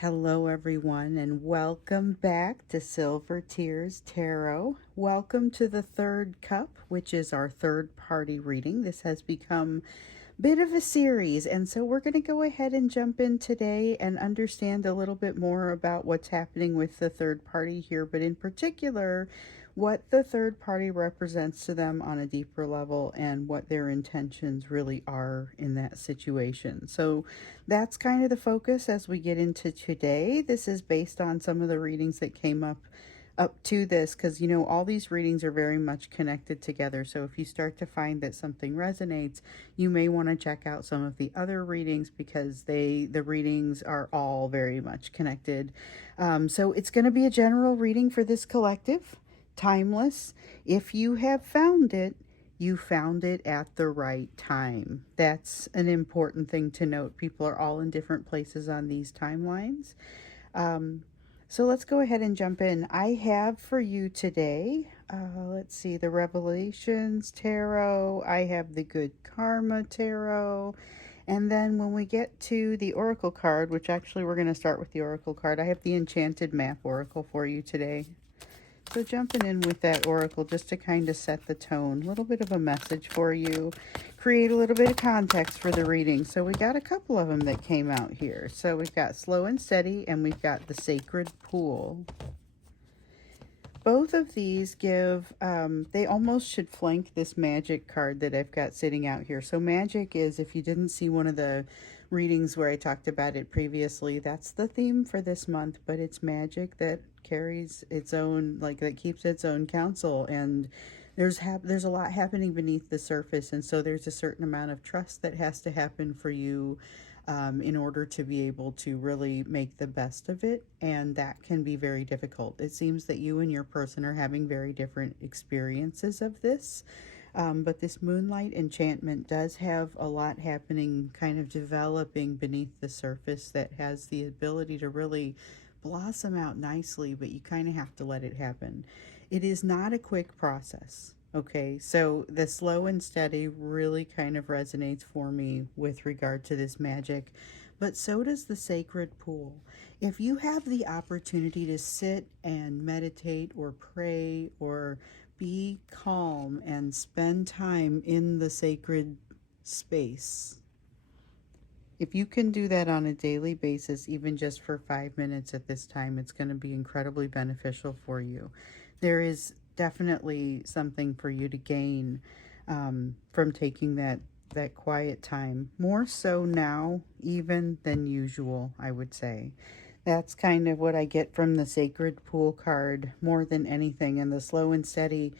Hello, everyone, and welcome back to Silver Tears Tarot. Welcome to the third cup, which is our third party reading. This has become a bit of a series, and so we're going to go ahead and jump in today and understand a little bit more about what's happening with the third party here, but in particular, what the third party represents to them on a deeper level and what their intentions really are in that situation. So that's kind of the focus as we get into today. This is based on some of the readings that came up to this, because all these readings are very much connected together. So if you start to find that something resonates, you may want to check out some of the other readings, because the readings are all very much connected. So it's going to be a general reading for this collective, timeless. If you have found it, you found it at the right time. That's an important thing to note. People are all in different places on these timelines. So let's go ahead and jump in. I have for you today, let's see, the Revelations Tarot. I have the Good Karma Tarot. And then when we get to the Oracle card, which actually we're going to start with the Oracle card, I have the Enchanted Map Oracle for you today. So jumping in with that Oracle just to kind of set the tone, a little bit of a message for you, create a little bit of context for the reading. So we got a couple of them that came out here. So we've got Slow and Steady, and we've got the Sacred Pool. Both of these give, they almost should flank this Magic card that I've got sitting out here. So Magic is, if you didn't see one of the readings where I talked about it previously, that's the theme for this month, but it's magic that carries its own, that keeps its own counsel, and there's a lot happening beneath the surface, and so there's a certain amount of trust that has to happen for you in order to be able to really make the best of it, and that can be very difficult. It seems that you and your person are having very different experiences of this. But this Moonlight enchantment does have a lot happening, kind of developing beneath the surface, that has the ability to really blossom out nicely, but you kind of have to let it happen. It is not a quick process. Okay, so the Slow and Steady really kind of resonates for me with regard to this magic, but so does the Sacred Pool. If you have the opportunity to sit and meditate or pray or be calm and spend time in the sacred space, if you can do that on a daily basis, even just for 5 minutes at this time, it's going to be incredibly beneficial for you. There is definitely something for you to gain from taking that quiet time, more so now even than usual, I would say. That's kind of what I get from the Sacred Pool card more than anything. And the Slow and Steady,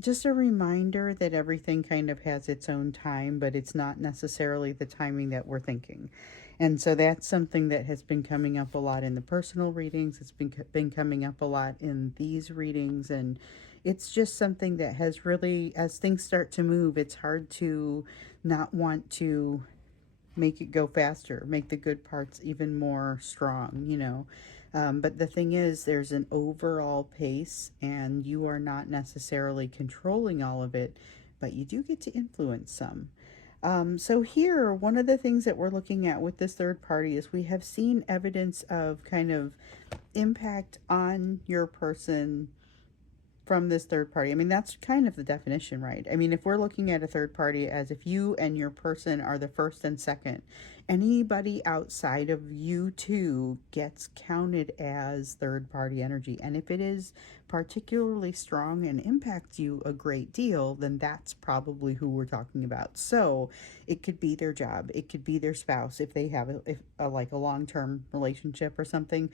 just a reminder that everything kind of has its own time, but it's not necessarily the timing that we're thinking. And so that's something that has been coming up a lot in the personal readings. It's been coming up a lot in these readings. And it's just something that has really, as things start to move, it's hard to not want to make it go faster, make the good parts even more strong. But the thing is, there's an overall pace, and you are not necessarily controlling all of it, but you do get to influence some. So here, one of the things that we're looking at with this third party is we have seen evidence of kind of impact on your person from this third party. I mean, that's kind of the definition, right? I mean, if we're looking at a third party as if you and your person are the first and second, anybody outside of you two gets counted as third party energy. And if it is particularly strong and impacts you a great deal, then that's probably who we're talking about. So it could be their job, it could be their spouse if they have a long-term relationship or something.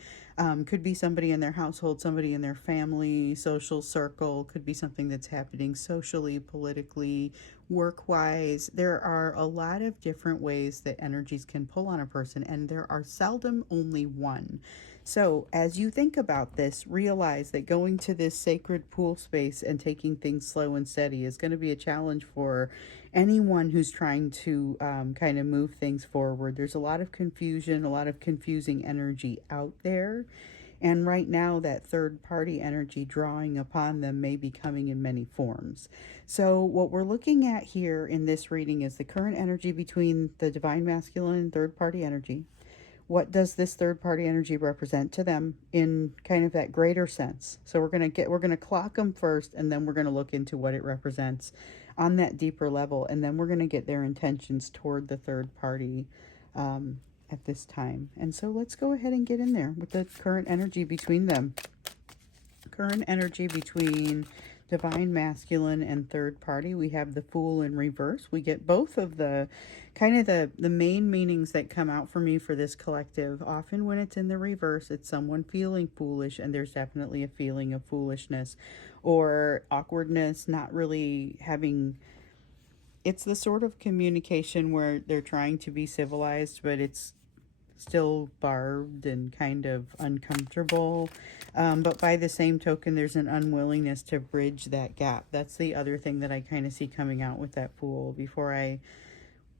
Could be somebody in their household, somebody in their family, social circle, could be something that's happening socially, politically, work-wise. There are a lot of different ways that energies can pull on a person, and there are seldom only one. So as you think about this, realize that going to this sacred pool space and taking things slow and steady is going to be a challenge for anyone who's trying to kind of move things forward. There's a lot of confusion, a lot of confusing energy out there. And right now, that third party energy drawing upon them may be coming in many forms. So what we're looking at here in this reading is the current energy between the divine masculine and third party energy. what does this third party energy represent to them in kind of that greater sense. So we're going to clock them first, and then we're going to look into what it represents on that deeper level, and then we're going to get their intentions toward the third party at this time. And so let's go ahead and get in there with the current energy between them. Current energy between divine masculine and third party. We have the Fool in reverse. We get both of the kind of the main meanings that come out for me for this collective. Often when it's in the reverse, it's someone feeling foolish, and there's definitely a feeling of foolishness or awkwardness, not really having. It's the sort of communication where they're trying to be civilized, but it's still barbed and kind of uncomfortable. But by the same token, there's an unwillingness to bridge that gap. That's the other thing that I kind of see coming out with that Fool. Before I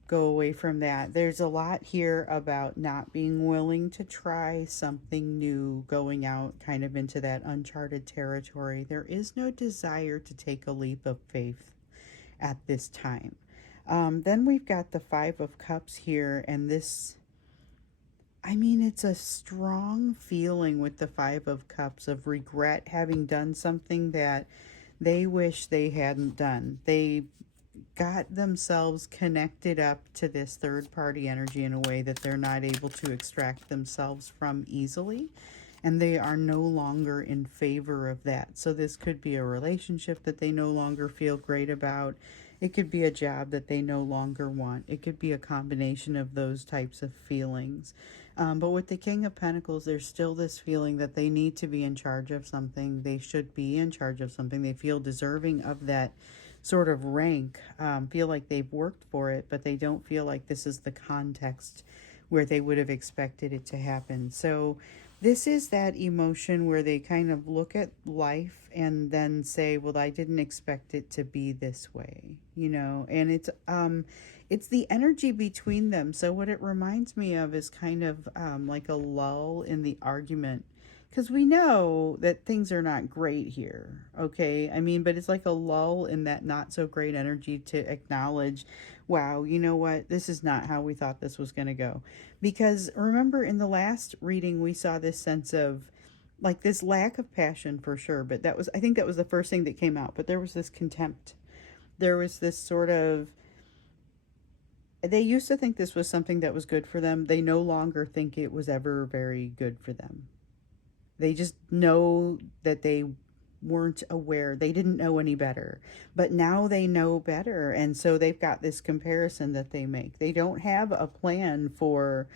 go away from that, there's a lot here about not being willing to try something new, going out kind of into that uncharted territory. There is no desire to take a leap of faith at this time. Then we've got the Five of Cups here, and this, I mean, it's a strong feeling with the Five of Cups of regret, having done something that they wish they hadn't done. They got themselves connected up to this third party energy in a way that they're not able to extract themselves from easily. And they are no longer in favor of that. So this could be a relationship that they no longer feel great about. It could be a job that they no longer want. It could be a combination of those types of feelings. But with the King of Pentacles, there's still this feeling that they need to be in charge of something. They should be in charge of something. They feel deserving of that sort of rank, feel like they've worked for it, but they don't feel like this is the context where they would have expected it to happen. So this is that emotion where they kind of look at life and then say, well, I didn't expect it to be this way, you know. And it's the energy between them. So what it reminds me of is kind of like a lull in the argument, because we know that things are not great here, okay? I mean, but it's like a lull in that not so great energy to acknowledge, wow, you know what? This is not how we thought this was going to go. Because remember, in the last reading, we saw this sense of like this lack of passion for sure, but that was, I think that was the first thing that came out. But there was this contempt. There was this sort of, they used to think this was something that was good for them. They no longer think it was ever very good for them. They just know that they weren't aware. They didn't know any better. But now they know better. And so they've got this comparison that they make. They don't have a plan for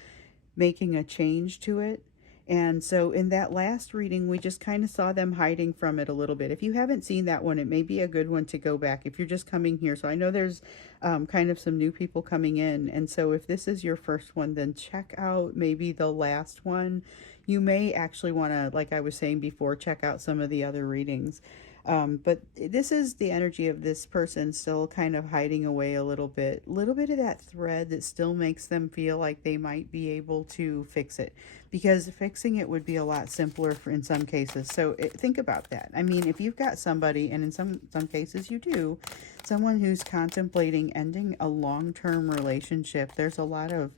making a change to it. And so in that last reading, we just kind of saw them hiding from it a little bit. If you haven't seen that one, it may be a good one to go back if you're just coming here. So I know there's kind of some new people coming in. And so if this is your first one, then check out maybe the last one. You may actually want to, like I was saying before, check out some of the other readings. But this is the energy of this person still kind of hiding away a little bit of that thread that still makes them feel like they might be able to fix it, because fixing it would be a lot simpler in some cases. So think about that. I mean, if you've got somebody, and in some cases you do, someone who's contemplating ending a long-term relationship, there's a lot of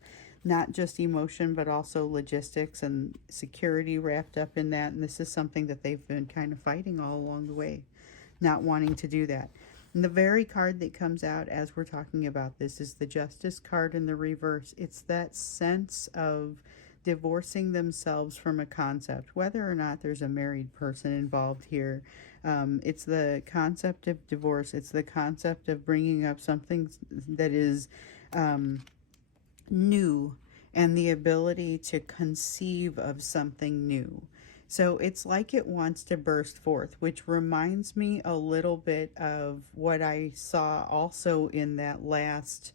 not just emotion, but also logistics and security wrapped up in that. And this is something that they've been kind of fighting all along the way, not wanting to do that. And the very card that comes out as we're talking about this is the Justice card in the reverse. It's that sense of divorcing themselves from a concept, whether or not there's a married person involved here. It's the concept of divorce. It's the concept of bringing up something that is new, and the ability to conceive of something new. So it's like it wants to burst forth, which reminds me a little bit of what I saw also in that last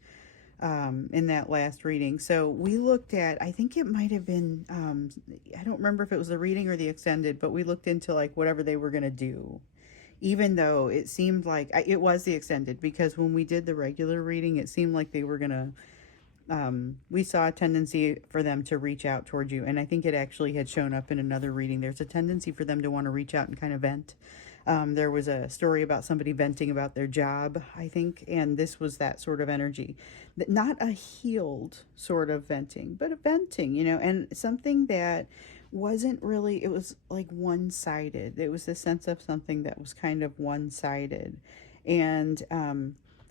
reading. So we looked at, I think it might have been, I don't remember if it was the reading or the extended, but we looked into like whatever they were going to do, even though it seemed like it was the extended, because when we did the regular reading, it seemed like they were going to, we saw a tendency for them to reach out towards you. And I think it actually had shown up in another reading. There's a tendency for them to want to reach out and kind of vent. There was a story about somebody venting about their job, I think, and this was that sort of energy. Not a healed sort of venting, but a venting, and something that wasn't really, it was like one-sided. It was the sense of something that was kind of one-sided. And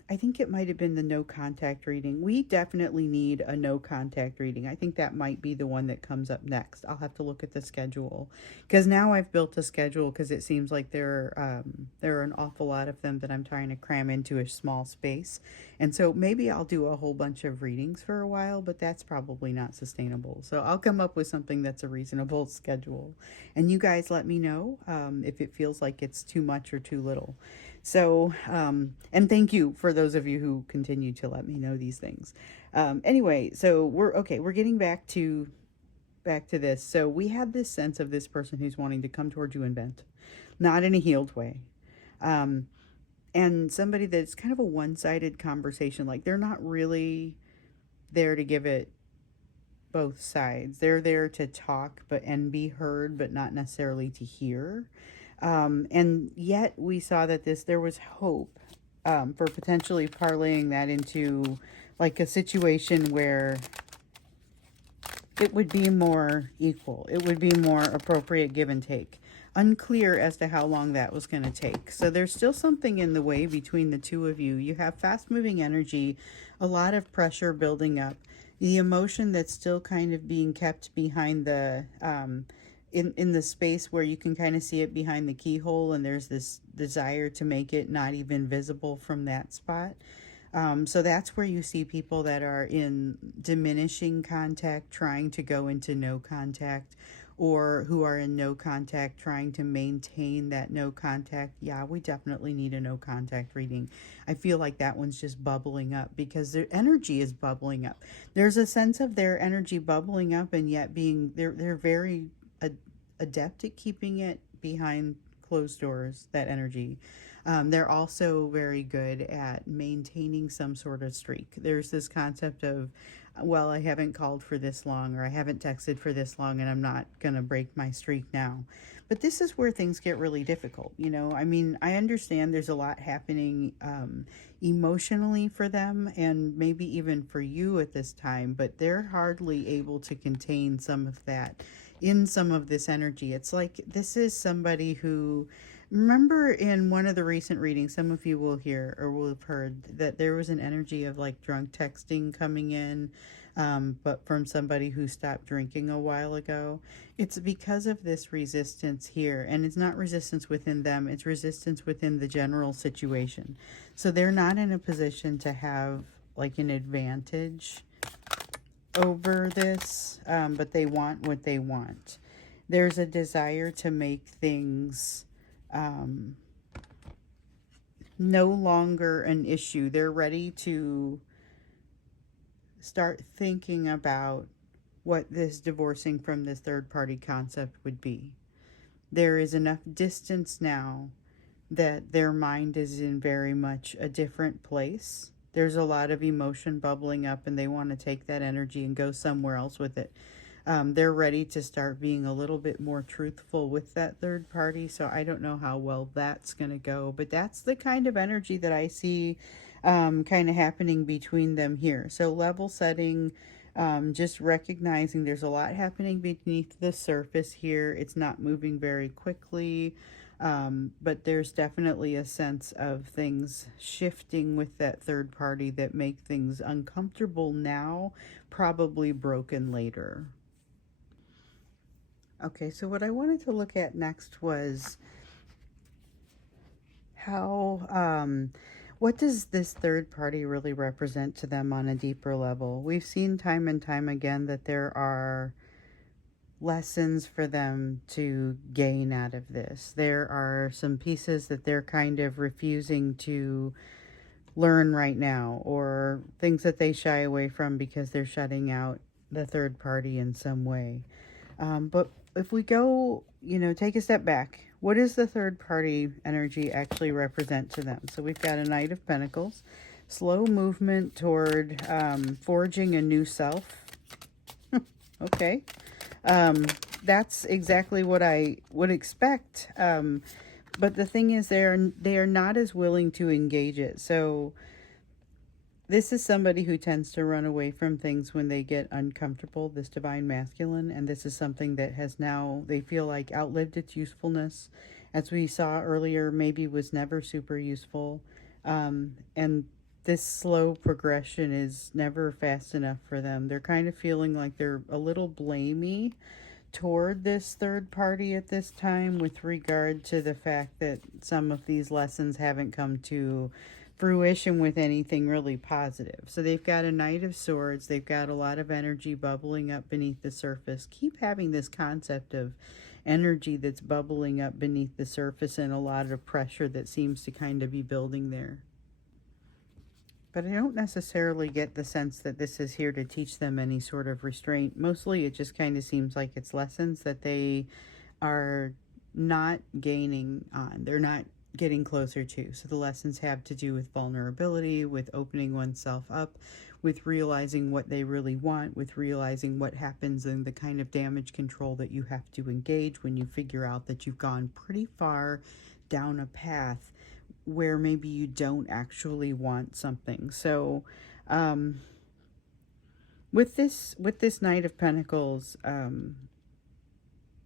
I think it might have been the no contact reading. We definitely need a no contact reading. I think that might be the one that comes up next. I'll have to look at the schedule, because now I've built a schedule, because it seems like there are an awful lot of them that I'm trying to cram into a small space. And so maybe I'll do a whole bunch of readings for a while, but that's probably not sustainable. So I'll come up with something that's a reasonable schedule. And you guys let me know if it feels like it's too much or too little. So, and thank you for those of you who continue to let me know these things. Anyway, so we're getting back to this. So we have this sense of this person who's wanting to come towards you and vent, not in a healed way. And somebody that's kind of a one-sided conversation, like they're not really there to give it both sides. They're there to talk and be heard, but not necessarily to hear. And yet we saw that there was hope for potentially parlaying that into like a situation where it would be more equal. It would be more appropriate give and take. Unclear as to how long that was going to take. So there's still something in the way between the two of you. You have fast moving energy, a lot of pressure building up. The emotion that's still kind of being kept behind the in the space where you can kind of see it behind the keyhole, and there's this desire to make it not even visible from that spot. So that's where you see people that are in diminishing contact trying to go into no contact, or who are in no contact trying to maintain that no contact. Yeah, we definitely need a no contact reading. I feel like that one's just bubbling up because their energy is bubbling up. There's a sense of their energy bubbling up, and yet they're very adept at keeping it behind closed doors, that energy. They're also very good at maintaining some sort of streak. There's this concept of, well, I haven't called for this long, or I haven't texted for this long, and I'm not going to break my streak now. But this is where things get really difficult. I mean, I understand there's a lot happening emotionally for them, and maybe even for you at this time, but they're hardly able to contain some of that in some of this energy. It's like this is somebody who, remember in one of the recent readings, some of you will hear or will have heard that there was an energy of like drunk texting coming in, but from somebody who stopped drinking a while ago. It's because of this resistance here, and it's not resistance within them, it's resistance within the general situation. So they're not in a position to have like an advantage over this, but they want what they want. There's a desire to make things no longer an issue. They're ready to start thinking about what this divorcing from this third party concept would be. There is enough distance now that their mind is in very much a different place. There's a lot of emotion bubbling up, and they want to take that energy and go somewhere else with it. They're ready to start being a little bit more truthful with that third party. So I don't know how well that's going to go, but that's the kind of energy that I see kind of happening between them here. So level setting, just recognizing there's a lot happening beneath the surface here. It's not moving very quickly. But there's definitely a sense of things shifting with that third party that make things uncomfortable now, probably broken later. Okay, so what I wanted to look at next was how, what does this third party really represent to them on a deeper level? We've seen time and time again that there are lessons for them to gain out of this. There are some pieces that they're kind of refusing to learn right now, or things that they shy away from because they're shutting out the third party in some way. But if we go, take a step back, what does the third party energy actually represent to them? So we've got a Knight of Pentacles, slow movement toward forging a new self. Okay. That's exactly what I would expect. But the thing is, they are not as willing to engage it. So this is somebody who tends to run away from things when they get uncomfortable, this divine masculine, and this is something that has now, they feel like, outlived its usefulness. As we saw earlier, maybe was never super useful. And this slow progression is never fast enough for them. They're kind of feeling like they're a little blamey toward this third party at this time with regard to the fact that some of these lessons haven't come to fruition with anything really positive. So they've got a Knight of Swords, they've got a lot of energy bubbling up beneath the surface. Keep having this concept of energy that's bubbling up beneath the surface and a lot of pressure that seems to kind of be building there. But I don't necessarily get the sense that this is here to teach them any sort of restraint. Mostly it just kind of seems like it's lessons that they are not gaining on. They're not getting closer to. So the lessons have to do with vulnerability, with opening oneself up, with realizing what they really want, with realizing what happens and the kind of damage control that you have to engage when you figure out that you've gone pretty far down a path where maybe you don't actually want something. So with this Knight of Pentacles,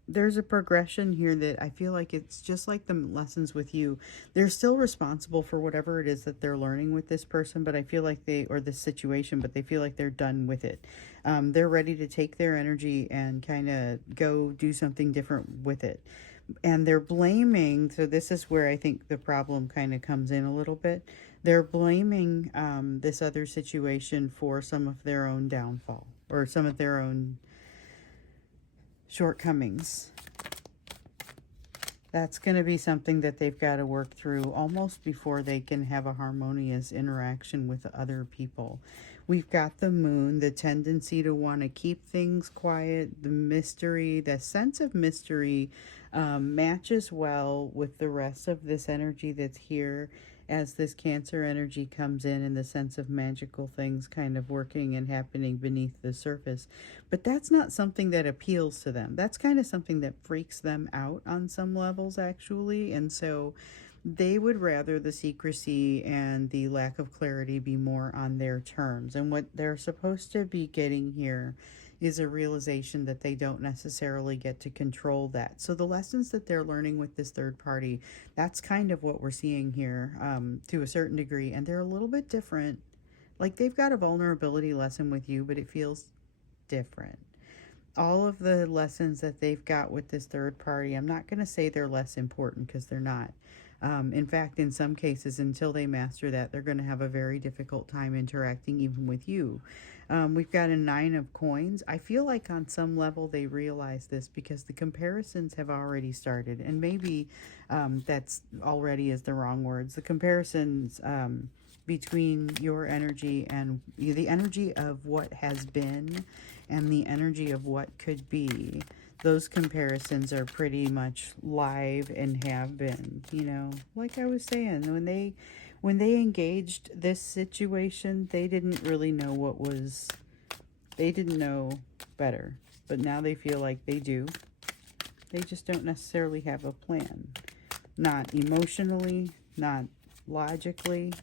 there's a progression here that I feel like it's just like the lessons with you. They're still responsible for whatever it is that they're learning with this person, but I feel like or this situation, but they feel like they're done with it. They're ready to take their energy and kind of go do something different with it. And they're blaming, so this is where I think the problem kind of comes in a little bit. They're blaming this other situation for some of their own downfall or some of their own shortcomings. That's going to be something that they've got to work through almost before they can have a harmonious interaction with other people. We've got the Moon, the tendency to want to keep things quiet, the mystery, the sense of mystery matches well with the rest of this energy that's here as this Cancer energy comes in the sense of magical things kind of working and happening beneath the surface. But that's not something that appeals to them. That's kind of something that freaks them out on some levels, actually. And so they would rather the secrecy and the lack of clarity be more on their terms. And what they're supposed to be getting here is a realization that they don't necessarily get to control that. So the lessons that they're learning with this third party, that's kind of what we're seeing here to a certain degree. And they're a little bit different. Like they've got a vulnerability lesson with you, but it feels different. All of the lessons that they've got with this third party, I'm not going to say they're less important because they're not. In fact, in some cases, until they master that, they're going to have a very difficult time interacting even with you. We've got a 9 of coins. I feel like on some level they realize this because the comparisons have already started. And maybe that's already is the wrong words. The comparisons between your energy and the energy of what has been and the energy of what could be. Those comparisons are pretty much live and have been, you know, like I was saying, when they engaged this situation, they didn't really know they didn't know better, but now they feel like they do. They just don't necessarily have a plan, not emotionally, not logically,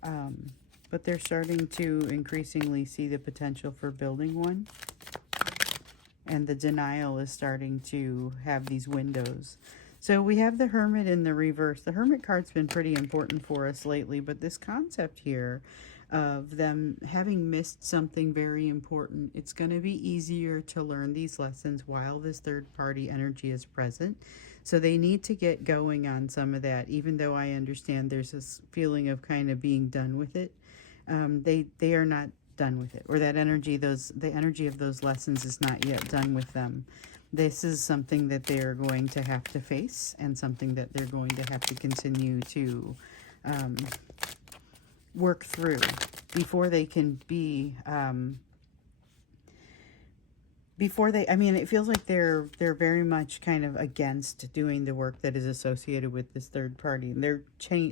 but they're starting to increasingly see the potential for building one. And the denial is starting to have these windows. So we have the Hermit in the reverse. The Hermit card's been pretty important for us lately, but this concept here of them having missed something very important, it's going to be easier to learn these lessons while this third party energy is present. So they need to get going on some of that, even though I understand there's this feeling of kind of being done with it. They are not done with it, or that energy, the energy of those lessons is not yet done with them. This is something that they are going to have to face and something that they're going to have to continue to work through before they can be I mean, it feels like they're very much kind of against doing the work that is associated with this third party. And they're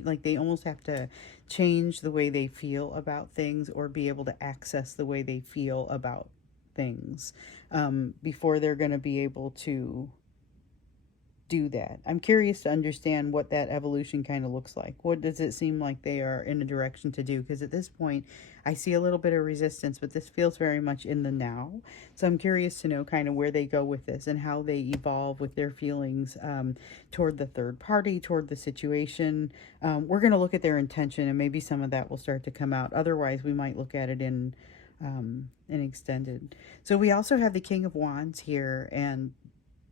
like they almost have to change the way they feel about things or be able to access the way they feel about things before they're going to be able to do that. I'm curious to understand what that evolution kind of looks like. What does it seem like they are in a direction to do? Because at this point, I see a little bit of resistance, but this feels very much in the now. So I'm curious to know kind of where they go with this and how they evolve with their feelings toward the third party, toward the situation. We're going to look at their intention, and maybe some of that will start to come out. Otherwise, we might look at it in an extended. So we also have the King of Wands here, and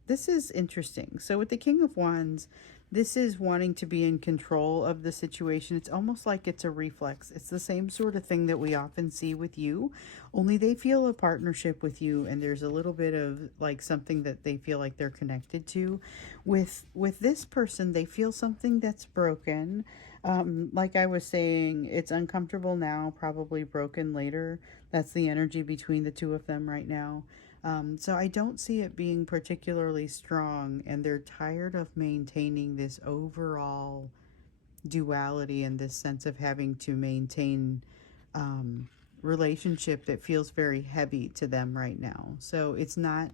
this is interesting. So with the King of Wands, this is wanting to be in control of the situation. It's almost like it's a reflex. It's the same sort of thing that we often see with you, only they feel a partnership with you, and there's a little bit of like something that they feel like they're connected to. With this person, they feel something that's broken. Like I was saying, it's uncomfortable now, probably broken later. That's the energy between the two of them right now. So I don't see it being particularly strong, and they're tired of maintaining this overall duality and this sense of having to maintain relationship that feels very heavy to them right now. So it's not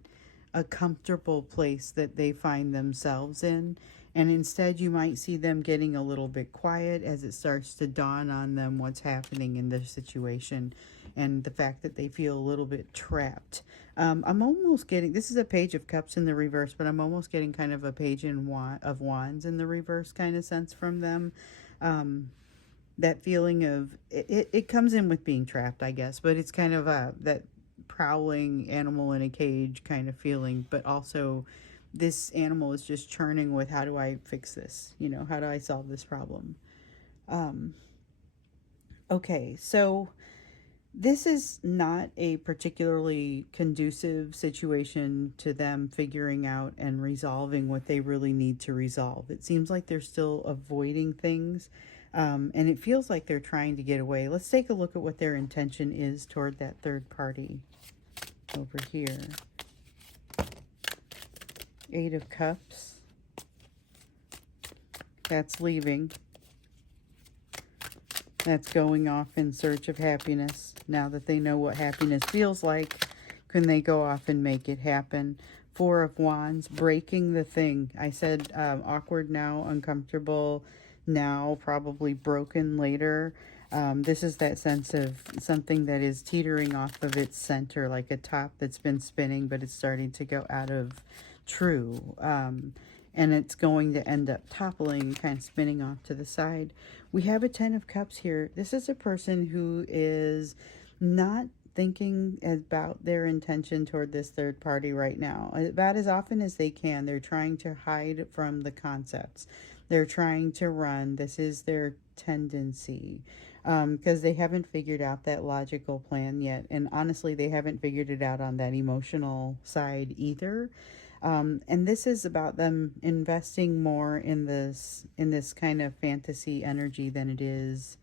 a comfortable place that they find themselves in. And instead, you might see them getting a little bit quiet as it starts to dawn on them what's happening in their situation and the fact that they feel a little bit trapped. I'm almost getting, this is a Page of Cups in the reverse, but I'm almost getting kind of a Page of Wands in the reverse kind of sense from them. That feeling of, it comes in with being trapped, I guess, but it's kind of that prowling animal in a cage kind of feeling, but also this animal is just churning with, how do I fix this? You know, how do I solve this problem? Okay, so this is not a particularly conducive situation to them figuring out and resolving what they really need to resolve. It seems like they're still avoiding things, and it feels like they're trying to get away. Let's take a look at what their intention is toward that third party over here. Eight of Cups. That's leaving. That's going off in search of happiness. Now that they know what happiness feels like, can they go off and make it happen? Four of Wands, breaking the thing. I said awkward now, uncomfortable now, probably broken later. This is that sense of something that is teetering off of its center, like a top that's been spinning, but it's starting to go out of true. And it's going to end up toppling, kind of spinning off to the side. We have a Ten of Cups here. This is a person who is not thinking about their intention toward this third party right now. About as often as they can, they're trying to hide from the concepts. They're trying to run. This is their tendency, because they haven't figured out that logical plan yet. And honestly, they haven't figured it out on that emotional side either. And this is about them investing more in this kind of fantasy energy than it is.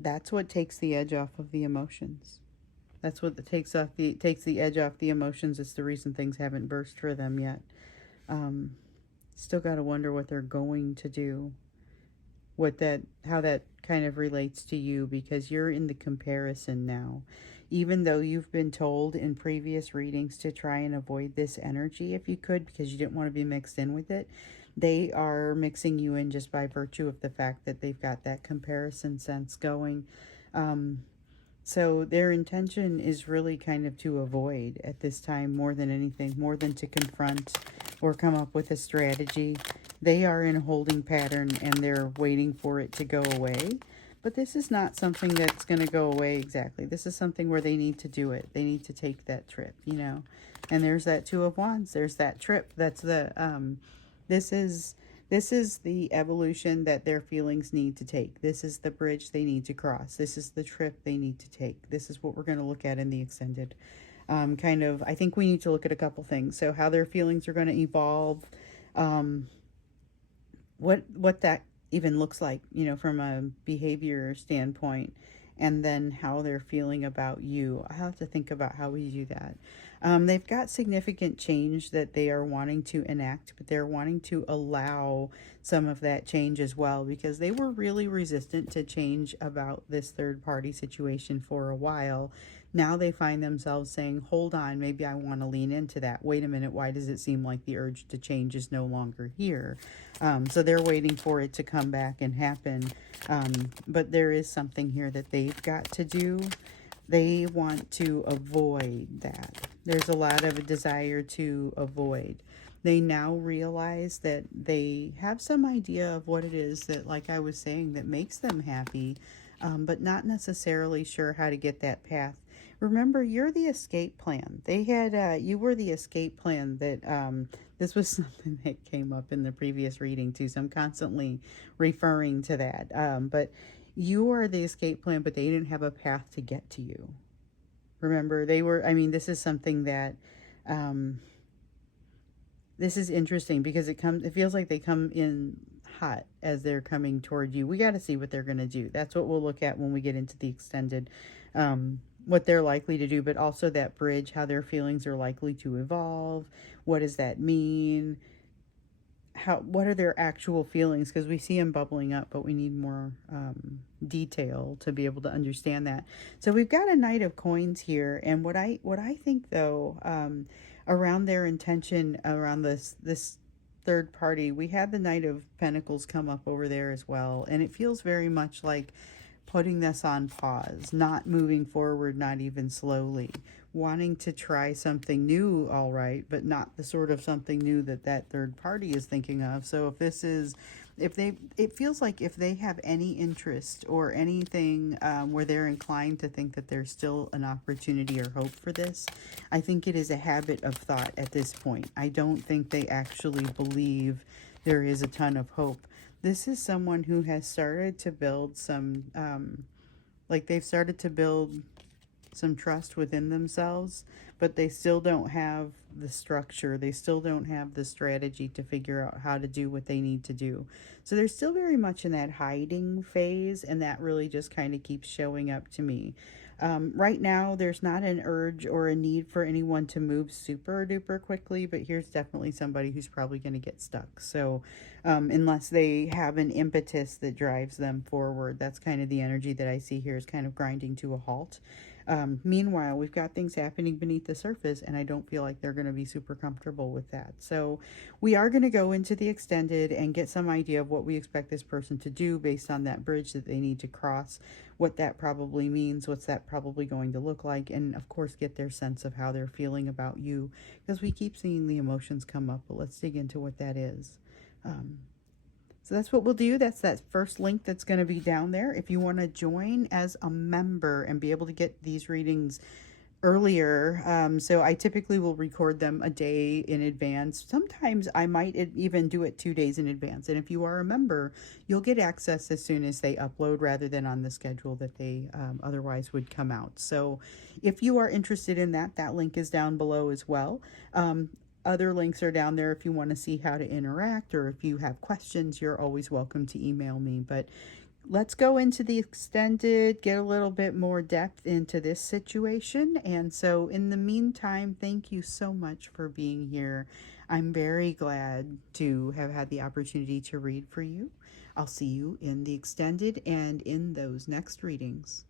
That's what takes the edge off of the emotions. That's what takes the edge off the emotions. It's the reason things haven't burst for them yet. Still got to wonder what they're going to do. How that kind of relates to you, because you're in the comparison now. Even though you've been told in previous readings to try and avoid this energy if you could, because you didn't want to be mixed in with it, they are mixing you in just by virtue of the fact that they've got that comparison sense going. So their intention is really kind of to avoid at this time more than anything, more than to confront or come up with a strategy. They are in a holding pattern and they're waiting for it to go away. But this is not something that's going to go away exactly. This is something where they need to do it. They need to take that trip, you know. And there's that Two of Wands. There's that trip. That's the this is the evolution that their feelings need to take. This is the bridge they need to cross. This is the trip they need to take. This is what we're going to look at in the extended. I think we need to look at a couple things. So how their feelings are going to evolve, what that even looks like, you know, from a behavior standpoint, and then how they're feeling about you. I have to think about how we do that. They've got significant change that they are wanting to enact, but they're wanting to allow some of that change as well, because they were really resistant to change about this third party situation for a while. Now they find themselves saying, hold on, maybe I want to lean into that. Wait a minute, why does it seem like the urge to change is no longer here? So they're waiting for it to come back and happen. But there is something here that they've got to do. They want to avoid that. There's a lot of a desire to avoid. They now realize that they have some idea of what it is that, like I was saying, that makes them happy, but not necessarily sure how to get that path. Remember, you're the escape plan. They had, you were the escape plan that, this was something that came up in the previous reading too. So I'm constantly referring to that. But you are the escape plan, but they didn't have a path to get to you. Remember, they were, I mean, this is something that, this is interesting because it feels like they come in hot as they're coming toward you. We got to see what they're going to do. That's what we'll look at when we get into the extended, what they're likely to do, but also that bridge, how their feelings are likely to evolve. What does that mean? What are their actual feelings? Because we see them bubbling up, but we need more detail to be able to understand that. So we've got a Knight of Coins here, and what I think though, around their intention around this third party, we had the Knight of Pentacles come up over there as well, and it feels very much like putting this on pause, not moving forward, not even slowly, wanting to try something new, all right, but not the sort of something new that that third party is thinking of. So if this is, it feels like if they have any interest or anything where they're inclined to think that there's still an opportunity or hope for this, I think it is a habit of thought at this point. I don't think they actually believe there is a ton of hope. This is someone who has started to build some, like they've started to build some trust within themselves, but they still don't have the structure. They still don't have the strategy to figure out how to do what they need to do. So they're still very much in that hiding phase, and that really just kind of keeps showing up to me. Right now, there's not an urge or a need for anyone to move super duper quickly, but here's definitely somebody who's probably going to get stuck. So unless they have an impetus that drives them forward, that's kind of the energy that I see here is kind of grinding to a halt. Meanwhile, we've got things happening beneath the surface, and I don't feel like they're going to be super comfortable with that. So we are going to go into the extended and get some idea of what we expect this person to do based on that bridge that they need to cross, what that probably means, what's that probably going to look like, and of course get their sense of how they're feeling about you, because we keep seeing the emotions come up, but let's dig into what that is. So that's what we'll do. That's that first link that's going to be down there. If you want to join as a member and be able to get these readings earlier, so I typically will record them a day in advance. Sometimes I might even do it 2 days in advance. And if you are a member, you'll get access as soon as they upload rather than on the schedule that they otherwise would come out. So if you are interested in that, that link is down below as well. Other links are down there if you want to see how to interact, or if you have questions, you're always welcome to email me. But let's go into the extended, get a little bit more depth into this situation. And so in the meantime, thank you so much for being here. I'm very glad to have had the opportunity to read for you. I'll see you in the extended and in those next readings.